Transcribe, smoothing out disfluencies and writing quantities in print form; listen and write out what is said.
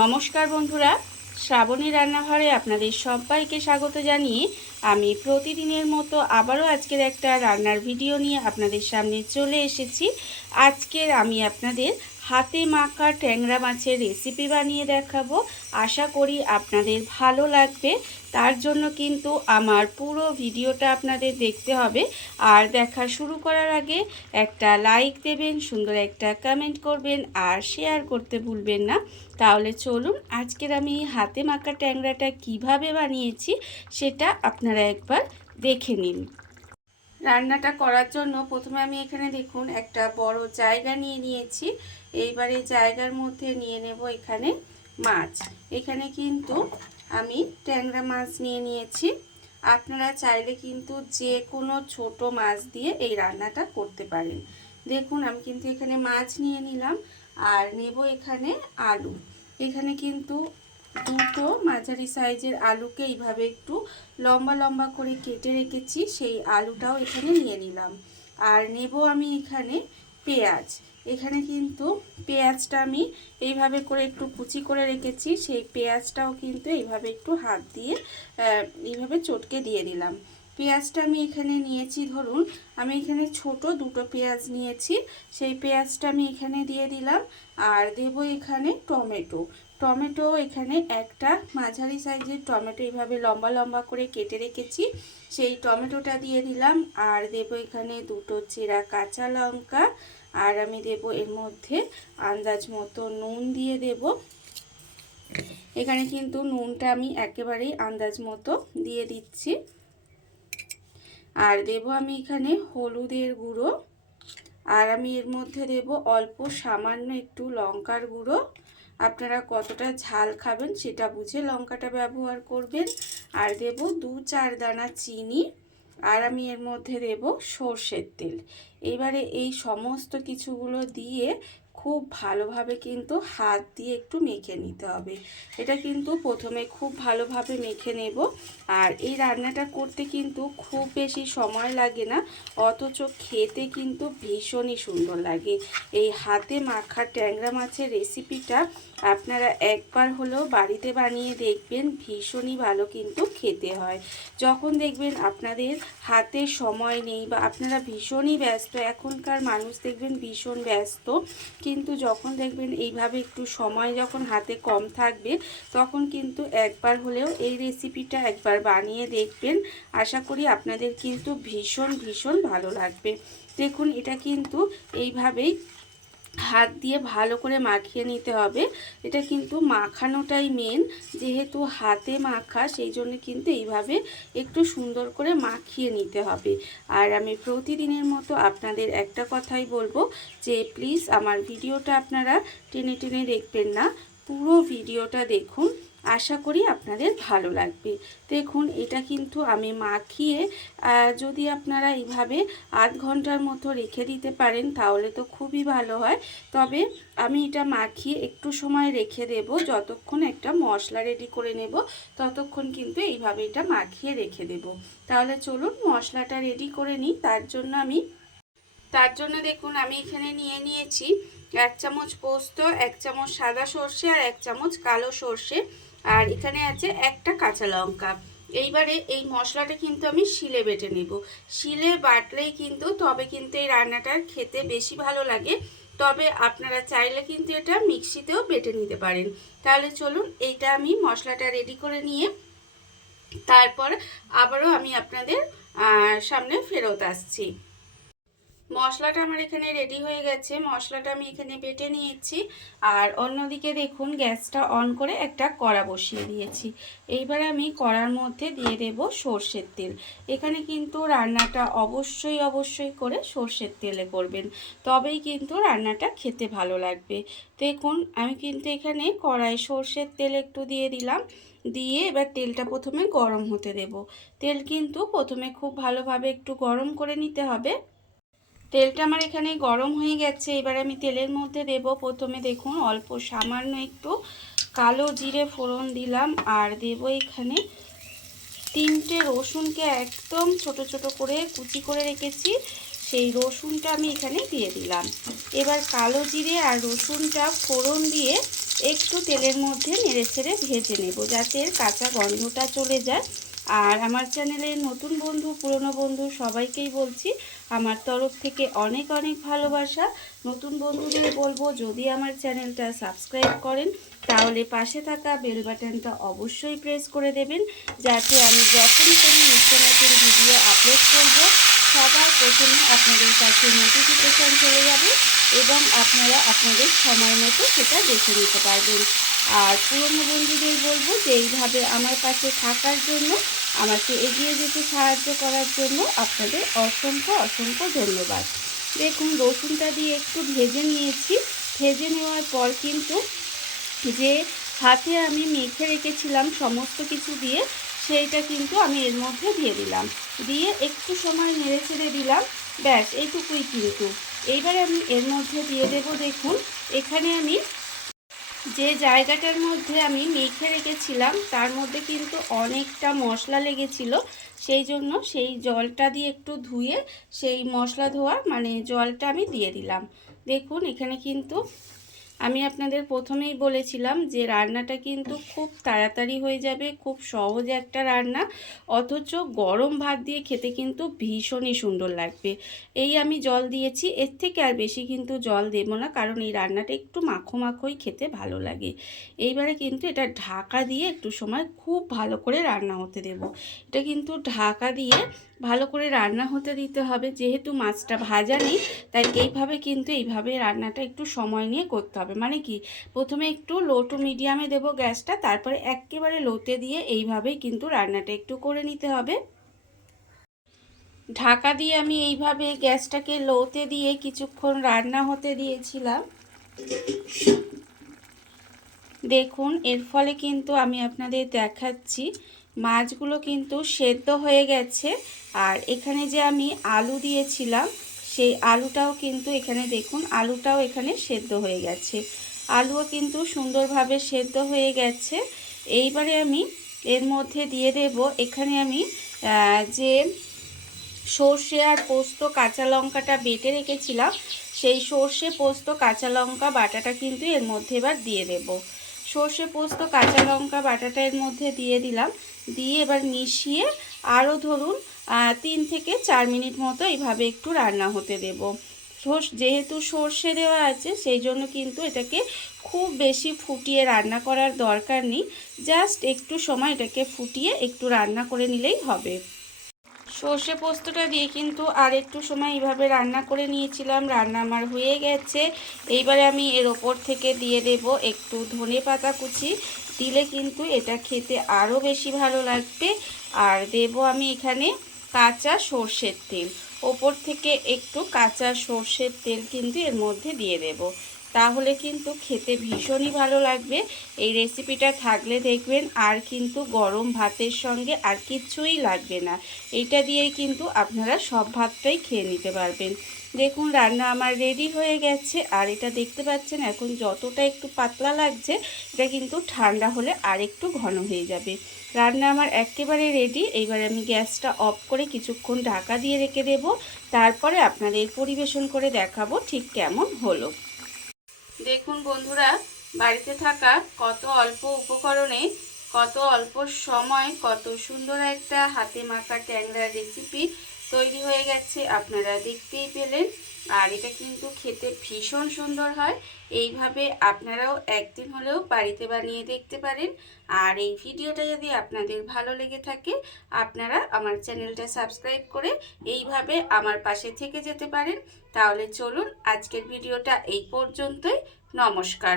নমস্কার বন্ধুরা, শ্রাবণী রান্নাঘরে আপনাদের সবাইকে স্বাগত জানিয়ে আমি প্রতিদিনের মতো আবারও আজকের একটা রান্নার ভিডিও নিয়ে আপনাদের সামনে চলে এসেছি। আজকের আমি আপনাদের হাতে মাখা ট্যাংরা মাছের রেসিপি বানিয়ে দেখাবো। আশা করি আপনাদের ভালো লাগবে। তার জন্য কিন্তু আমার পুরো ভিডিওটা আপনাদের দেখতে হবে। আর দেখা শুরু করার আগে একটা লাইক দেবেন, সুন্দর একটা কমেন্ট করবেন আর শেয়ার করতে ভুলবেন না। তাহলে চলুন আজকের আমি হাতে মাখা ট্যাংরাটা কিভাবে বানিয়েছি সেটা আপনারা একবার দেখে নিন। রান্নাটা করার জন্য প্রথমে আমি এখানে দেখুন একটা বড় জায়গা নিয়ে নিয়েছি। এইবারে জায়গার মধ্যে নিয়ে নেব এখানে মাছ। এখানে কিন্তু আমি ট্যাংরা মাছ নিয়ে নিয়েছি। আপনারা চাইলে কিন্তু যে কোনো ছোট মাছ দিয়ে এই রান্নাটা করতে পারেন। দেখুন আমি কিন্তু এখানে মাছ নিয়ে নিলাম আর নেব এখানে আলু। এখানে কিন্তু দুটো মাঝারি সাইজের আলুকে এইভাবে একটু লম্বা লম্বা করে কেটে রেখেছি, সেই আলুটাও এখানে নিয়ে নিলাম। আর নেব আমি এখানে পেঁয়াজ। এখানে কিন্তু পেঁয়াজটা আমি এইভাবে করে একটু কুচি করে রেখেছি, সেই পেঁয়াজটাও কিন্তু এইভাবে একটু হাত দিয়ে এইভাবে চটকে দিয়ে দিলাম। পেঁয়াজটা আমি এখানে নিয়েছি, ধরুন আমি এখানে ছোট দুটো পেঁয়াজ নিয়েছি, সেই পেঁয়াজটা আমি এখানে দিয়ে দিলাম। আর দেব এখানে টমেটো এখানে একটা মাঝারি সাইজের টমেটো এইভাবে লম্বা লম্বা করে কেটে রেখেছি, সেই টমেটোটা দিয়ে দিলাম। আর দেব এখানে দুটো চেরা কাঁচা লঙ্কা। আর আমি দেব এর মধ্যে আন্দাজ মতো নুন দিয়ে দেব। এখানে কিন্তু নুনটা আমি একেবারেই আন্দাজ মতো দিয়ে দিচ্ছি। আর দেব আমি এখানে হলুদের গুঁড়ো। আর আমি এর মধ্যে দেব অল্প সামান্য একটু লঙ্কার গুঁড়ো। আপনারা কতটা ঝাল খাবেন সেটা বুঝে লঙ্কাটা ব্যবহার করবেন। আর দেব 2-4 দানা চিনি। আর আমি এর মধ্যে দেব সর্ষের তেল। এবারে এই সমস্ত কিছুগুলো দিয়ে খুব ভালোভাবে কিন্তু হাত দিয়ে একটু মেখে নিতে হবে। এটা কিন্তু প্রথমে খুব ভালোভাবে মেখে নেব। আর এই রান্নাটা করতে কিন্তু খুব বেশি সময় লাগে না, অথচ খেতে কিন্তু ভীষণই সুন্দর লাগে। এই হাতে মাখা ট্যাংরা মাছের রেসিপিটা আপনারা একবার হলেও বাড়িতে বানিয়ে দেখবেন, ভীষণই ভালো কিন্তু খেতে হয়। যখন দেখবেন আপনাদের হাতে সময় নেই বা আপনারা ভীষণই ব্যস্ত, এখনকার মানুষ দেখবেন ভীষণ ব্যস্ত, কিন্তু যখন দেখবেন এইভাবে একটু সময় যখন হাতে কম থাকবে তখন কিন্তু একবার হলেও এই রেসিপিটা একবার বানিয়ে দেখবেন। আশা করি আপনাদের কিন্তু ভীষণ ভালো লাগবে। দেখুন এটা কিন্তু এইভাবেই হাত দিয়ে ভালো করে মাখিয়ে নিতে হবে। এটা কিন্তু মাখানোটাই মেন, যেহেতু হাতে মাখা সেই জন্য কিন্তু এইভাবে একটু সুন্দর করে মাখিয়ে নিতে হবে। আর আমি প্রতিদিনের মতো আপনাদের একটা কথাই বলবো যে প্লিজ আমার ভিডিওটা আপনারা টেনে টেনে দেখবেন না, পুরো ভিডিওটা দেখুন, আশা করি আপনাদের ভালো লাগবে। দেখুন এটা কিন্তু আমি মাখিয়ে যদি আপনারা এইভাবে আধ ঘন্টার মতো রেখে দিতে পারেন তাহলে তো খুবই ভালো হয়। তবে আমি এটা মাখিয়ে একটু সময় রেখে দেব, যতক্ষণ একটা মশলা রেডি করে নেব ততক্ষণ কিন্তু এইভাবে এটা মাখিয়ে রেখে দেব। তাহলে চলুন মশলাটা রেডি করে নিই। তার জন্য দেখুন আমি এখানে নিয়ে নিয়েছি 1 চামচ পোস্ত, 1 চামচ সাদা সর্ষে আর 1 চামচ কালো সর্ষে। আর এখানে আছে একটা কাঁচা লঙ্কা। এইবারে এই মশলাটা কিন্তু আমি শিলে বেটে নেব। শিলে বাটলেই কিন্তু তবে কিন্তু এই রান্নাটার খেতে বেশি ভালো লাগে। তবে আপনারা চাইলে কিন্তু এটা মিক্সিতেও বেটে নিতে পারেন। তাহলে চলুন এইটা আমি মশলাটা রেডি করে নিয়ে তারপর আবারও আমি আপনাদের সামনে ফেরত আসছি। মশলাটা আমার এখানে রেডি হয়ে গেছে, মশলাটা আমি এখানে বেটে নিয়েছি। আর অন্যদিকে দেখুন গ্যাসটা অন করে একটা কড়া বসিয়ে দিয়েছি। এইবার আমি কড়ার মধ্যে দিয়ে দেব সর্ষের তেল। এখানে কিন্তু রান্নাটা অবশ্যই করে সর্ষের তেলে করবেন, তবেই কিন্তু রান্নাটা খেতে ভালো লাগবে। দেখুন আমি কিন্তু এখানে কড়াই সর্ষের তেল একটু দিয়ে দিলাম। দিয়ে এবার তেলটা প্রথমে গরম হতে দেব। তেল কিন্তু প্রথমে খুব ভালোভাবে একটু গরম করে নিতে হবে। তেলটা আমার এখানে গরম হয়ে গেছে। এবার আমি তেলের মধ্যে দেব প্রথমে দেখুন অল্প সামান্য একটু কালো জিরে ফোড়ন দিলাম। আর দেব এখানে 3টে রসুনকে একদম ছোট ছোট করে কুচি করে রেখেছি, সেই রসুনটা আমি এখানে দিয়ে দিলাম। এবার কালো জিরে আর রসুনটা ফোড়ন দিয়ে একটু তেলের মধ্যে নেড়েচেড়ে ভেজে নেব, যাতে এর কাঁচা গন্ধটা চলে যায়। আর আমার চ্যানেলের নতুন বন্ধু পুরনো বন্ধু সবাইকেই বলছি আমার তরফ থেকে অনেক অনেক ভালোবাসা। নতুন বন্ধুদের বলবো যদি আমার চ্যানেলটা সাবস্ক্রাইব করেন তাহলে পাশে থাকা বেল বাটনটা অবশ্যই প্রেস করে দেবেন, যাতে আমি যখনই কোনো নিত্য নতুন ভিডিও আপলোড করব সবার প্রথমে আপনাদের কাছে নোটিফিকেশান চলে যাবে এবং আপনারা আপনাদের সময় মতো সেটা দেখে নিতে পারবেন। আর পুরনো বন্ধুদের বলবো যে এইভাবে আমার পাশে থাকার জন্য, আমাকে এগিয়ে যেতে সাহায্য করার জন্য আপনাদের অসংখ্য অসংখ্য ধন্যবাদ। দেখুন রসুনটা দিয়ে একটু ভেজে নিয়েছি। ভেজে নেওয়ার পর কিন্তু যে হাতে আমি মেখে রেখেছিলাম সমস্ত কিছু দিয়ে, সেইটা কিন্তু আমি এর মধ্যে দিয়ে দিলাম। দিয়ে একটু সময় নেড়ে ছেড়ে দিলাম, ব্যাস এইটুকুই কিন্তু। এইবার আমি এর মধ্যে দিয়ে দেব, দেখুন এখানে আমি যে জায়গাটার মধ্যে আমি মেখে রেখেছিলাম তার মধ্যে কিন্তু অনেকটা মশলা লেগেছিল, সেই জন্য সেই জলটা দিয়ে একটু ধুয়ে সেই মশলা ধোয়া মানে জলটা আমি দিয়ে দিলাম। দেখুন এখানে কিন্তু আমি আপনাদের প্রথমেই বলেছিলাম যে রান্নাটা কিন্তু খুব তাড়াতাড়ি হয়ে যাবে, খুব সহজ একটা রান্না, অথচ গরম ভাত দিয়ে খেতে কিন্তু ভীষণই সুন্দর লাগবে। এই আমি জল দিয়েছি, এর থেকে আর বেশি কিন্তু জল দেব না, কারণ এই রান্নাটা একটু মাখো মাখোই খেতে ভালো লাগে। এইবারে কিন্তু এটা ঢাকা দিয়ে একটু সময় খুব ভালো করে রান্না হতে দেব। এটা কিন্তু ঢাকা দিয়ে ভালো করে রান্না হতে দিতে হবে, যেহেতু মাছটা ভাজা নেই তাই এইভাবে রান্নাটা একটু সময় নিয়ে করতে হবে। মানে কি, প্রথমে একটু লো টু মিডিয়ামে দেব গ্যাসটা, তারপরে একেবারে লোতে দিয়ে এইভাবেই কিন্তু রান্নাটা একটু করে নিতে হবে। ঢাকা দিয়ে আমি এইভাবে গ্যাসটাকে লোতে দিয়ে কিছুক্ষণ রান্না হতে দিয়েছিলাম। দেখুন এর ফলে কিন্তু আমি আপনাদের দেখাচ্ছি মাছগুলো কিন্তু সেদ্ধ হয়ে গেছে। আর এখানে যে আমি আলু দিয়েছিলাম সেই আলুটাও কিন্তু এখানে দেখুন আলুটাও এখানে সেদ্ধ হয়ে গেছে, আলুও কিন্তু সুন্দরভাবে সেদ্ধ হয়ে গেছে। এইবারে আমি এর মধ্যে দিয়ে দেব, এখানে আমি যে সর্ষে আর পোস্ত কাঁচা লঙ্কাটা বেটে রেখেছিলাম সেই সর্ষে পোস্ত কাঁচা লঙ্কা বাটাটা কিন্তু এর মধ্যে এবার দিয়ে দেব। সর্ষে পোস্ত কাঁচা লঙ্কা বাটাটা এর মধ্যে দিয়ে দিলাম, দিয়ে এবার মিশিয়ে আরও ধরুন 3 থেকে 4 মিনিট মতো এইভাবে একটু রান্না হতে দেব। যেহেতু সর্ষে দেওয়া আছে সেই জন্য কিন্তু এটাকে খুব বেশি ফুটিয়ে রান্না করার দরকার নেই, জাস্ট একটু সময় এটাকে ফুটিয়ে একটু রান্না করে নিলেই হবে। সর্ষে পোস্তটা দিয়ে কিন্তু আর একটু সময় এইভাবে রান্না করে নিয়েছিলাম, রান্না আমার হয়ে গেছে। এইবারে আমি এর ওপর থেকে দিয়ে দেব একটু ধনেপাতা কুচি, দিলে কিন্তু এটা খেতে আরও বেশি ভালো লাগবে। আর দেব আমি এখানে কাঁচা সর্ষের তেল, ওপর থেকে একটু কাঁচা সর্ষের তেল কিন্তু এর মধ্যে দিয়ে দেব, তাহলে কিন্তু খেতে ভীষণই ভালো লাগবে। এই রেসিপিটা থাকলে দেখবেন আর কিন্তু গরম ভাতের সঙ্গে আর কিচ্ছুই লাগবে না, এইটা দিয়েই কিন্তু আপনারা সব ভাতটাই খেয়ে নিতে পারবেন। দেখুন রান্না আমার রেডি হয়ে গেছে। আর এটা দেখতে পাচ্ছেন এখন যতটা একটু পাতলা লাগছে, এটা কিন্তু ঠান্ডা হলে আর একটু ঘন হয়ে যাবে। রান্না আমার একেবারে রেডি। এইবারে আমি গ্যাসটা অফ করে কিছুক্ষণ ঢাকা দিয়ে রেখে দেব, তারপরে আপনাদের পরিবেশন করে দেখাবো ঠিক কেমন হলো। দেখুন বন্ধুরা, বাড়িতে থাকা কত অল্প উপকরণে কত অল্প সময় কত সুন্দর একটা হাতে মাখা ট্যাংরা রেসিপি তৈরি হয়ে গেছে, আপনারা দেখতেই পেলেন। আর এটা কিন্তু খেতে ভীষণ সুন্দর হয়। এইভাবে আপনারাও একদিন হলেও বাড়িতে বানিয়ে দেখতে পারেন। আর এই ভিডিওটা যদি আপনাদের ভালো লেগে থাকে আপনারা আমার চ্যানেলটা সাবস্ক্রাইব করে এইভাবে আমার পাশে থেকে যেতে পারেন। তাহলে চলুন আজকের ভিডিওটা এই পর্যন্তই। নমস্কার।